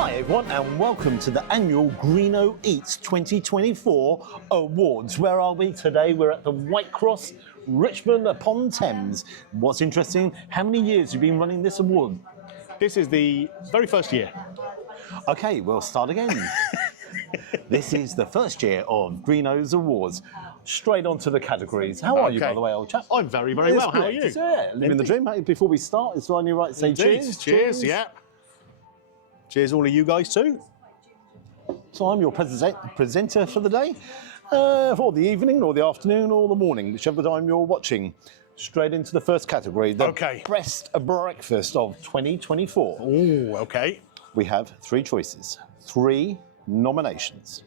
Hi everyone and welcome to the annual Greeno Eats 2024 Awards. Where are we today? We're at the White Cross, Richmond upon Thames. What's interesting, how many years have you been running this award? This is the very first year. Okay, we'll start again. This is the first year of Greeno's Awards. Straight on to the categories. How are you, by the way, old chap? I'm very, very well. How are you? Yeah, living the dream. Before we start, is there any right to say cheers? Cheers, yeah. Cheers all of you guys too. So I'm your presenter for the day, for the evening or the afternoon or the morning, whichever time you're watching. Straight into the first category, the best breakfast of 2024. Ooh, okay. We have three choices, three nominations,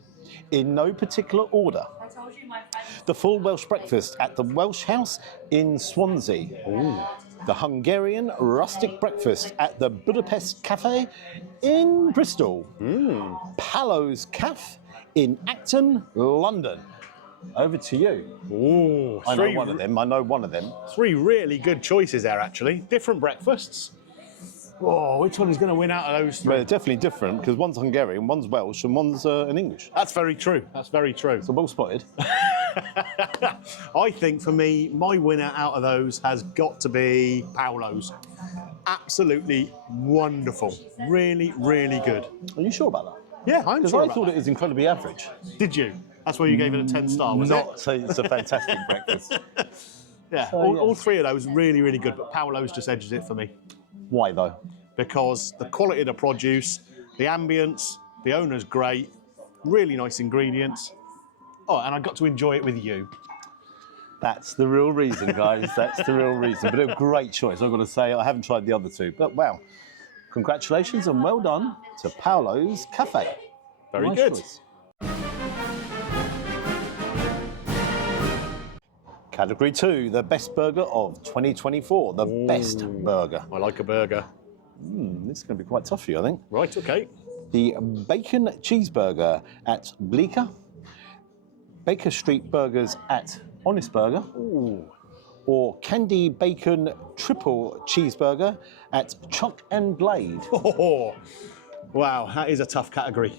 in no particular order. The full Welsh breakfast at the Welsh House in Swansea. Ooh. The Hungarian rustic breakfast at the Budapest Cafe in Bristol. Palo's Cafe in Acton, London. Over to you. Ooh, I know one of them. Three really good choices there, actually. Different breakfasts. Oh, which one is going to win out of those three? Well, they're definitely different because one's Hungarian, one's Welsh, and one's in English. That's very true. That's very true. So well spotted. I think for me, my winner out of those has got to be Paolo's. Absolutely wonderful. Really, really good. Are you sure about that? Yeah, I'm sure. Because I thought it was incredibly average. Did you? That's why you gave it a 10-star, was it? So it's a fantastic breakfast. Yeah, So, all three of those really, really good, but Paolo's just edges it for me. Why though? Because the quality of the produce, the ambience, the owner's great, really nice ingredients. Oh, and I got to enjoy it with you. That's the real reason, guys. That's the real reason. But a great choice, I've got to say. I haven't tried the other two, but wow. Congratulations and well done to Paolo's Cafe. Very Nice good. choice. Category 2, the best burger of 2024. The best burger. I like a burger. This is going to be quite tough for you, I think. Right, okay. The bacon cheeseburger at Bleecker. Baker Street Burgers at Honest Burger. Ooh. Or Candy Bacon Triple Cheeseburger at Chuck and Blade. Oh, wow, that is a tough category.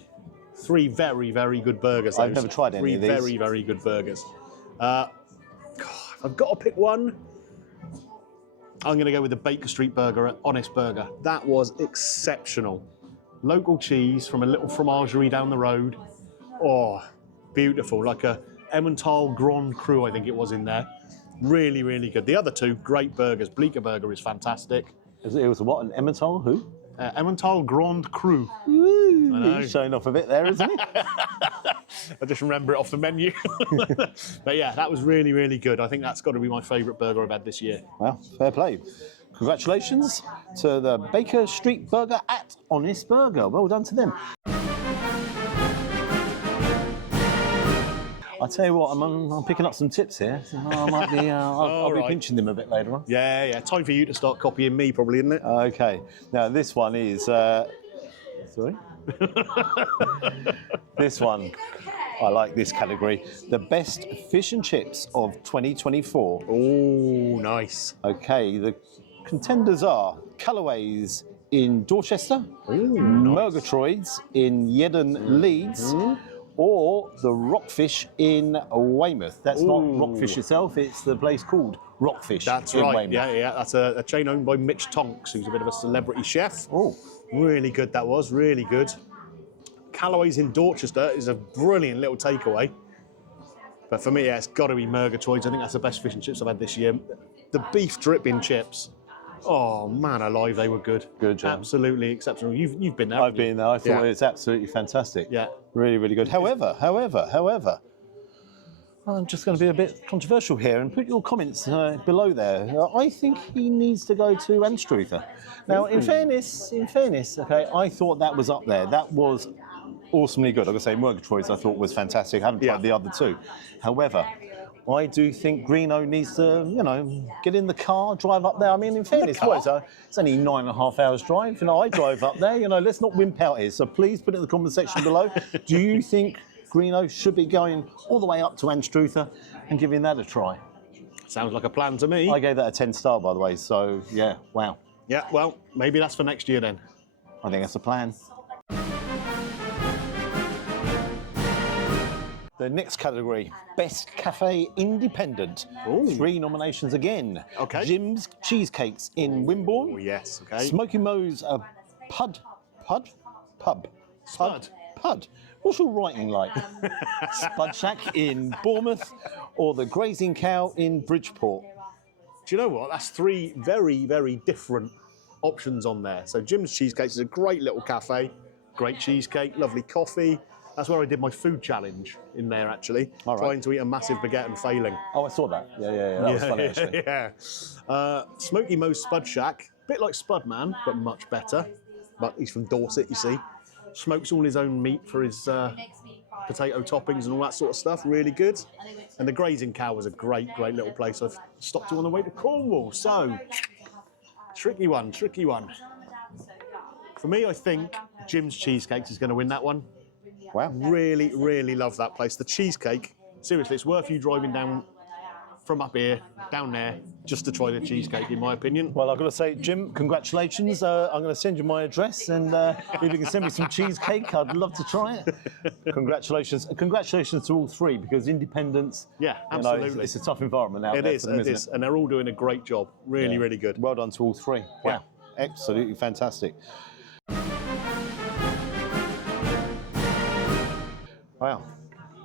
Three very, very good burgers. I've never tried any of these. Three very, very good burgers. God, I've got to pick one. I'm going to go with the Baker Street Burger at Honest Burger. That was exceptional. Local cheese from a little fromagerie down the road. Oh, beautiful, like a Emmental Grand Cru, I think it was in there. Really, really good. The other two, great burgers. Bleecker Burger is fantastic. It was what, an Emmental? Who? Emmental Grand Cru. Ooh, he's showing off a bit there, isn't he? I just remember it off the menu. But yeah, that was really, really good. I think that's got to be my favourite burger I've had this year. Well, fair play. Congratulations to the Baker Street Burger at Honest Burger. Well done to them. I tell you what, I'm picking up some tips here. So I might be, I'll be pinching them a bit later on. Yeah, yeah. Time for you to start copying me, probably, isn't it? Okay. Now this one is. Sorry. This one, I like this category. The best fish and chips of 2024. Oh, nice. Okay. The contenders are Callaway's in Dorchester, Murgatroyd's in Yedden, Leeds. Or the Rockfish in Weymouth. That's not Rockfish itself, it's the place called Rockfish. That's in right, Weymouth. yeah. That's a chain owned by Mitch Tonks, who's a bit of a celebrity chef. Oh. Really good that was, really good. Callaway's in Dorchester is a brilliant little takeaway. But for me, yeah, it's got to be Murgatroyd's. I think that's the best fish and chips I've had this year. The beef dripping chips. Oh, man alive, they were good. Good job. Absolutely exceptional. You've been there, I've been there. I thought it's absolutely fantastic. Yeah. Really, really good. However, I'm just going to be a bit controversial here and put your comments below there. I think he needs to go to Anstruther. Now, in fairness, okay, I thought that was up there. That was awesomely good. Like I say, Murgatroyd's I thought was fantastic. I haven't tried the other two. However, I do think Greeno needs to, get in the car, drive up there. I mean, in fairness, it's only 9.5 hours drive. I drove up there. Let's not wimp out here. So please put it in the comment section below. Do you think Greeno should be going all the way up to Anstruther and giving that a try? Sounds like a plan to me. I gave that a 10-star, by the way. So yeah, wow. Yeah, well, maybe that's for next year then. I think that's a plan. The next category, Best Cafe Independent. Ooh. 3 nominations again. Okay. Jim's Cheesecakes in Wimborne. Oh, yes, okay. Smoky Mo's Pub. Spud. Pud. What's your writing like? Spud Shack in Bournemouth, or the Grazing Cow in Bridgeport. Do you know what? That's 3 very, very different options on there. So Jim's Cheesecakes is a great little cafe, great cheesecake, lovely coffee. That's where I did my food challenge in there, actually. All right. Trying to eat a massive baguette and failing. Oh, I saw that. Yeah. That was funny, actually. Yeah. Smoky Mo's Spud Shack, a bit like Spud Man, but much better. But he's from Dorset, you see. Smokes all his own meat for his potato toppings and all that sort of stuff. Really good. And the Grazing Cow was a great, great little place. I've stopped to on the way to Cornwall. So, tricky one. For me, I think Jim's Cheesecakes is going to win that one. Wow. Really, really love that place. The cheesecake, seriously, it's worth you driving down from up here, down there, just to try the cheesecake, in my opinion. Well, I've got to say, Jim, congratulations. I'm going to send you my address, and if you can send me some cheesecake, I'd love to try it. Congratulations. Congratulations to all 3, because independence, Yeah, absolutely. You know, it's a tough environment out It there is, for them, it isn't is. And they're all doing a great job. Really, Yeah. really good. Well done to all 3. Yeah. Wow. Absolutely fantastic. Wow.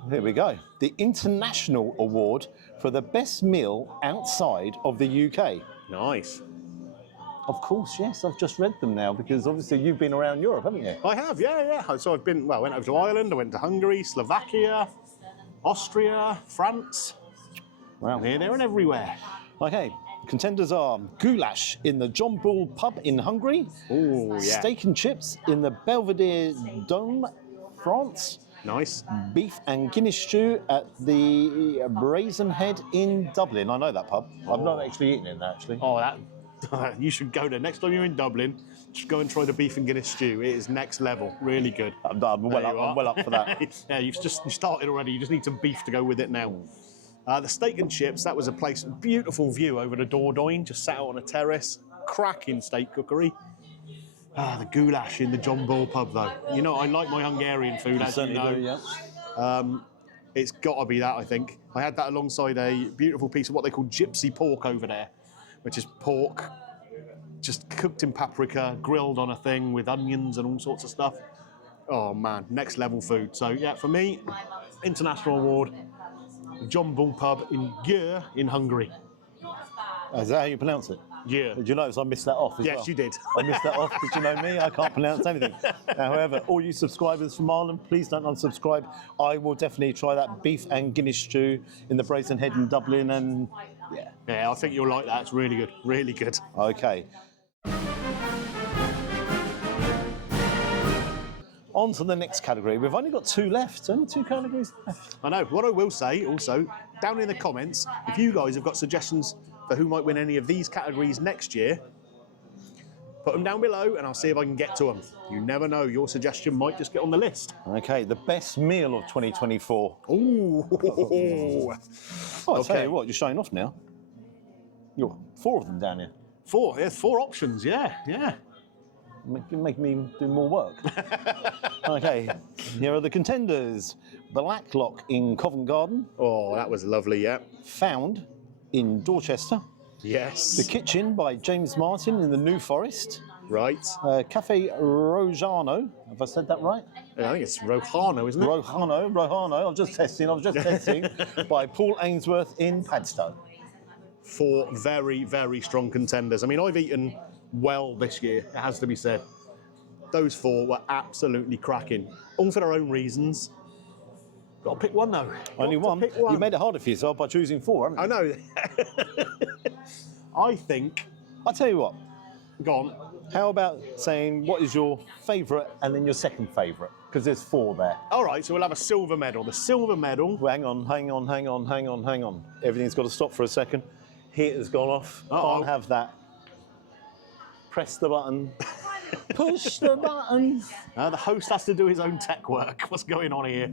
Here we go. The International Award for the best meal outside of the UK. Nice. Of course, yes. I've just read them now, because obviously you've been around Europe, haven't you? I have, yeah. So I've been, I went over to Ireland, I went to Hungary, Slovakia, Austria, France. Wow. Here, there and everywhere. Okay. Contenders are goulash in the John Bull pub in Hungary. Oh, yeah. Steak and chips in the Belvedere Dome, France. Nice. Beef and Guinness stew at the Brazen Head in Dublin. I know that pub. I've not actually eaten in that, actually. Oh, that you should go there. Next time you're in Dublin, just go and try the beef and Guinness stew. It is next level. Really good. I'm well up for that. Yeah, you started already. You just need some beef to go with it now. The steak and chips, that was a place, beautiful view over the Dordogne, just sat out on a terrace. Cracking steak cookery. The goulash in the John Bull pub, though. You know, I like my Hungarian food, as you know. Do, yeah. It's got to be that, I think. I had that alongside a beautiful piece of what they call gypsy pork over there, which is pork just cooked in paprika, grilled on a thing with onions and all sorts of stuff. Oh, man, next level food. So, yeah, for me, International Award, John Bull pub in Győr in Hungary. Is that how you pronounce it? Yeah. Did you notice I missed that off as well? Yes, you did. I missed that off because you know me, I can't pronounce anything. However, all you subscribers from Ireland, please don't unsubscribe. I will definitely try that beef and Guinness stew in the Brazen Head in Dublin, and yeah. Yeah, I think you'll like that. It's really good. Really good. Okay. On to the next category. We've only got 2 left. Only 2 categories left. I know. What I will say also, down in the comments, if you guys have got suggestions for who might win any of these categories next year, put them down below and I'll see if I can get to them. You never know, your suggestion might just get on the list. Okay, the best meal of 2024. Ooh. Oh, I'll tell Okay. you what, you're showing off now. You're 4 of them down here. 4. There's 4 options. Yeah. Make me do more work. Okay, here are the contenders. Blacklock in Covent Garden, Oh, that was lovely. Yeah. Found in Dorchester, Yes. The Kitchen by James Martin in the New Forest, Right. Cafe Rojano, have I said that right? I think it's Rojano, isn't it? Rojano, I was just testing, by Paul Ainsworth in Padstow. 4 very, very strong contenders. I mean, I've eaten well this year, it has to be said. Those 4 were absolutely cracking, all for their own reasons. Got to pick one, though. Only Got to one. pick one. You made it harder for yourself by choosing 4, haven't you? I know. I think... I'll tell you what, Go on. how about saying what is your favourite and then your second favourite? Because there's 4 there. All right, so we'll have a silver medal. The silver medal... Well, hang on. Everything's got to stop for a second. Heater's gone off. Uh-oh. Can't have that. Press the button. Push the button. The host has to do his own tech work. What's going on here?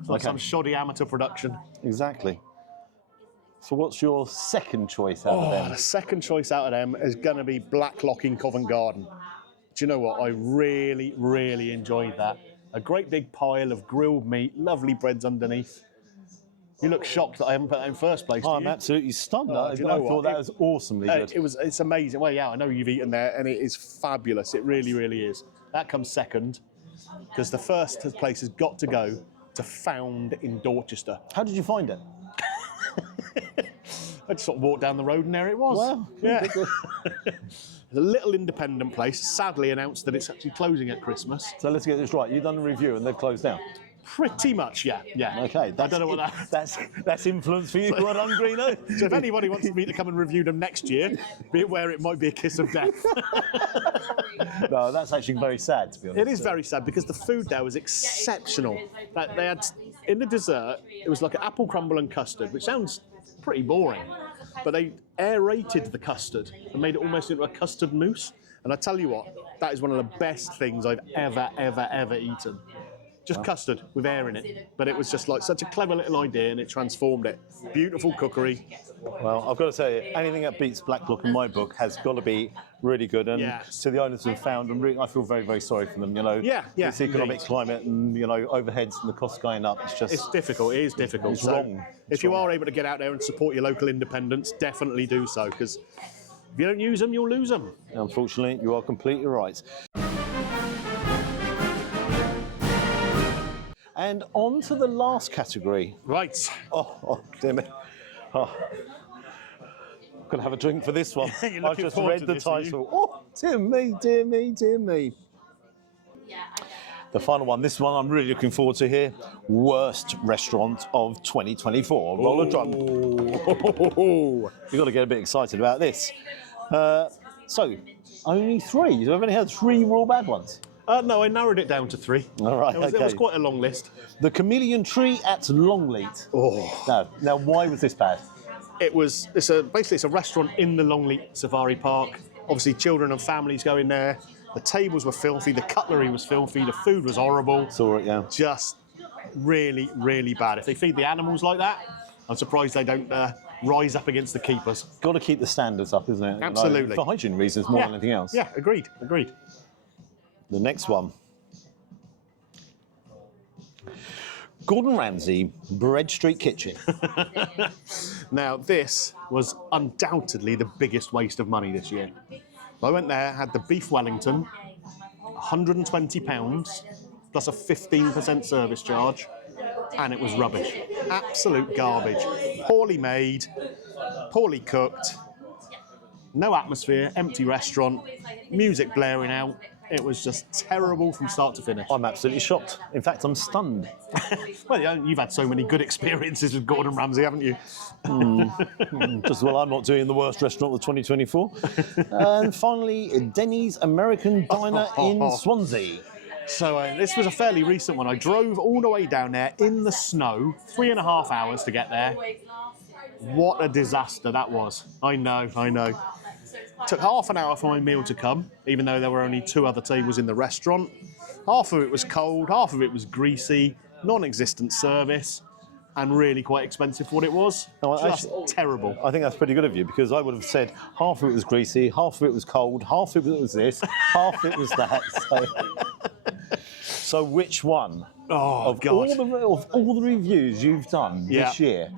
It's like Okay. some shoddy amateur production. Exactly. So what's your second choice out of The them? second choice out of them is going to be Blacklock in Covent Garden. Do you know what? I really, really enjoyed that. A great big pile of grilled meat, lovely breads underneath. You look shocked that I haven't put that in first place. I'm absolutely stunned. I do you know thought what? that was awesomely good. It's amazing. Well, yeah, I know you've eaten there, and it is fabulous. It really, really is. That comes second, because the first place has got to go to Found in Dorchester. How did you find it? I just sort of walked down the road and there it was. Wow. Yeah. It's a little independent place. Sadly announced that it's actually closing at Christmas. So let's get this right. You've done a review and they've closed down. Pretty much, yeah. Okay. I don't know what that's influence for you. Well done, Greeno. So if anybody wants me to come and review them next year, be aware it might be a kiss of death. No, that's actually very sad, to be honest. It is very sad because the food there was exceptional. Like, they had in the dessert, it was like an apple crumble and custard, which sounds pretty boring, but they aerated the custard and made it almost into a custard mousse. And I tell you what, that is one of the best things I've ever eaten. Just custard with air in it. But it was just like such a clever little idea and it transformed it. Beautiful cookery. Well, I've got to tell you, anything that beats Black Book in my book has got to be really good. And to the owners who've found, I feel very sorry for them. You know, this economic climate and, you know, overheads and the costs going up. It's difficult. It is difficult. It's wrong. If you are able to get out there and support your local independents, definitely do so, because if you don't use them, you'll lose them. Unfortunately, you are completely right. And on to the last category. Right. Oh, dear me. Oh. I'm going to have a drink for this one. I've just read the title. Oh, dear me, dear me, dear me. The final one, this one I'm really looking forward to here. Worst restaurant of 2024. Roll a drum. You've got to get a bit excited about this. So, only 3. You've only had 3 raw bad ones. No, I narrowed it down to 3. All right, It was quite a long list. The Chameleon Tree at Longleat. Oh. Now, why was this bad? Basically it's a restaurant in the Longleat Safari Park. Obviously, children and families go in there. The tables were filthy, the cutlery was filthy, the food was horrible. Saw it, yeah. Just really, really bad. If they feed the animals like that, I'm surprised they don't rise up against the keepers. Got to keep the standards up, isn't it? Absolutely. For hygiene reasons more than anything else. Yeah, agreed. The next one. Gordon Ramsay, Bread Street Kitchen. Now, this was undoubtedly the biggest waste of money this year. I went there, had the beef Wellington, £120, plus a 15% service charge, and it was rubbish. Absolute garbage. Poorly made, poorly cooked, no atmosphere, empty restaurant, music blaring out. It was just terrible from start to finish. I'm absolutely shocked. In fact, I'm stunned. Well, you've had so many good experiences with Gordon Ramsay, haven't you? Just well, I'm not doing the worst restaurant of 2024. And finally, Denny's American Diner in Swansea. So this was a fairly recent one. I drove all the way down there in the snow, 3.5 hours to get there. What a disaster that was. I know. Took half an hour for my meal to come, even though there were only 2 other tables in the restaurant. Half of it was cold, half of it was greasy, non-existent service, and really quite expensive for what it was. No, just terrible. I think that's pretty good of you, because I would have said half of it was greasy, half of it was cold, half of it was this, half of it was that. So which one of all the reviews you've done this year,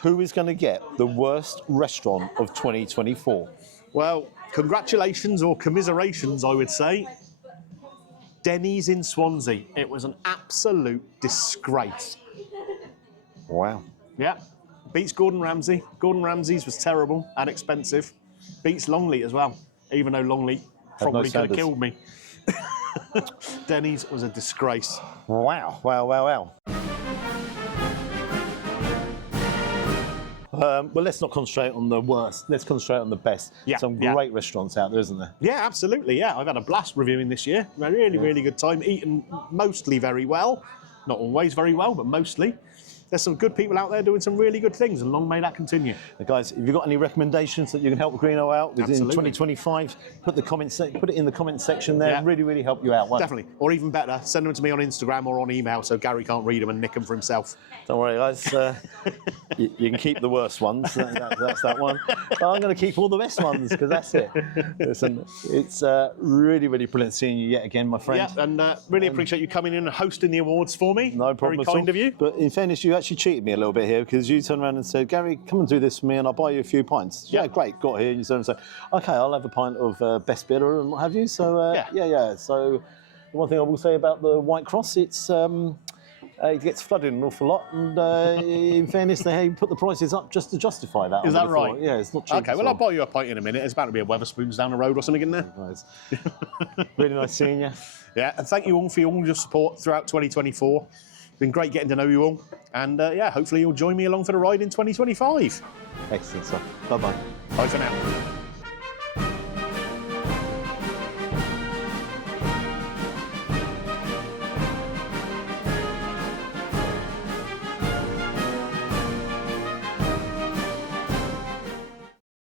who is going to get the worst restaurant of 2024? Well, congratulations or commiserations, I would say. Denny's in Swansea. It was an absolute disgrace. Wow. Yeah. Beats Gordon Ramsay. Gordon Ramsay's was terrible and expensive. Beats Longleat as well, even though Longleat probably could have killed me. Denny's was a disgrace. Wow. Well, let's not concentrate on the worst. Let's concentrate on the best. Some great restaurants out there, isn't there? Yeah, absolutely. Yeah, I've had a blast reviewing this year. A really good time. Eaten mostly very well. Not always very well, but mostly. There's some good people out there doing some really good things, and long may that continue. Now, guys, if you've got any recommendations that you can help Greeno out with in 2025, put it in the comment section there. Yeah. Really help you out. Definitely. Or even better, send them to me on Instagram or on email so Gary can't read them and nick them for himself. Don't worry, guys. You can keep the worst ones. That's that one. But I'm going to keep all the best ones, because that's it. Listen, it's really brilliant seeing you yet again, my friend. Yeah, and really appreciate you coming in and hosting the awards for me. No problem. Very kind of you. But in fairness, you actually cheated me a little bit here because you turned around and said, Gary, come and do this for me and I'll buy you a few pints. Yeah, great. Got here and you turned and said, okay, I'll have a pint of best bidder and what have you. So, yeah. So the one thing I will say about the White Cross, it's it gets flooded an awful lot, and in fairness, they put the prices up just to justify that. Is that right? Yeah, it's not cheap. Okay, well, I'll buy you a pint in a minute. There's about to be a Weatherspoons down the road or something in there. Nice. Really nice seeing you. Yeah, and thank you all for all your support throughout 2024. It's been great getting to know you all, and hopefully you'll join me along for the ride in 2025. Excellent stuff. Bye-bye. Bye for now.